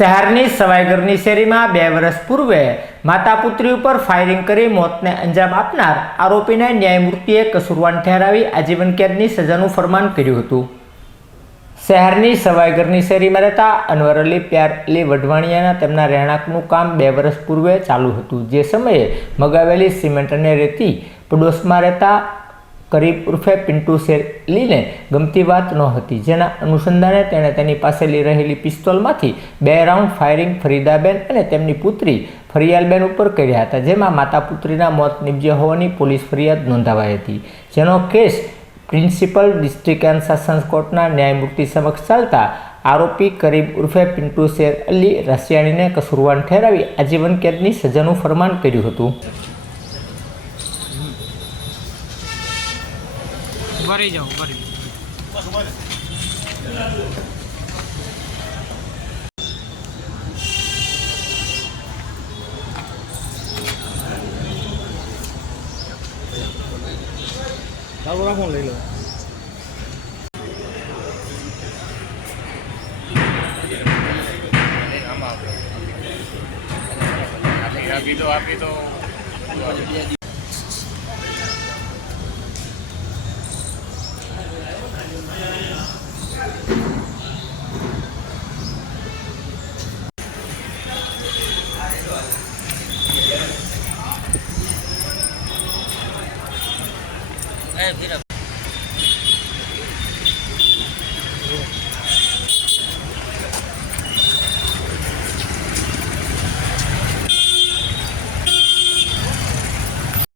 શહેરની સવાઈગરની શેરીમાં 2 વર્ષ પૂર્વે માતા પુત્રી ઉપર ફાયરિંગ કરી મોતને અંજામ આપનાર આરોપીને ન્યાયમૂર્તિએ કસૂરવાર ઠેરાવી આજીવન કેદની સજાનું ફરમાન કર્યું હતું। શહેરની સવાઈગરની શેરીમાં રહેતા અનવર અલી પ્યાર અલી વઢવાણિયાના તેમના રહેણાંકનું કામ 2 વર્ષ પૂર્વે ચાલુ હતું, જે સમયે મગાવેલી સિમેન્ટ અને રેતી પડોશમાં રહેતા કરીબ ઉર્ફે પિન્ટુ શેરલીને ગમતી વાત નહોતી, જેના અનુસંધાને તેણે તેની પાસે રહેલી પિસ્તોલમાંથી 2 રાઉન્ડ ફાયરિંગ ફરીદાબેન અને તેમની પુત્રી ફરિયાલબેન ઉપર કર્યા હતા, જેમાં માતા પુત્રીના મોત નિપજ્યા હોવાની પોલીસ ફરિયાદ નોંધાવાઈ હતી, જેનો case principal district and sessions કોર્ટના ન્યાયમૂર્તિ સમક્ષ ચાલતા આરોપી કરીબ ઉર્ફે પિન્ટુ શેરલી રસિયાણીને કસૂરવાર ઠેરાવી આજીવન કેદની સજાનું ફરમાન કર્યું હતું। ભરી જાઓ ભરી ચાલો રાખો લઈ લો। આપી દો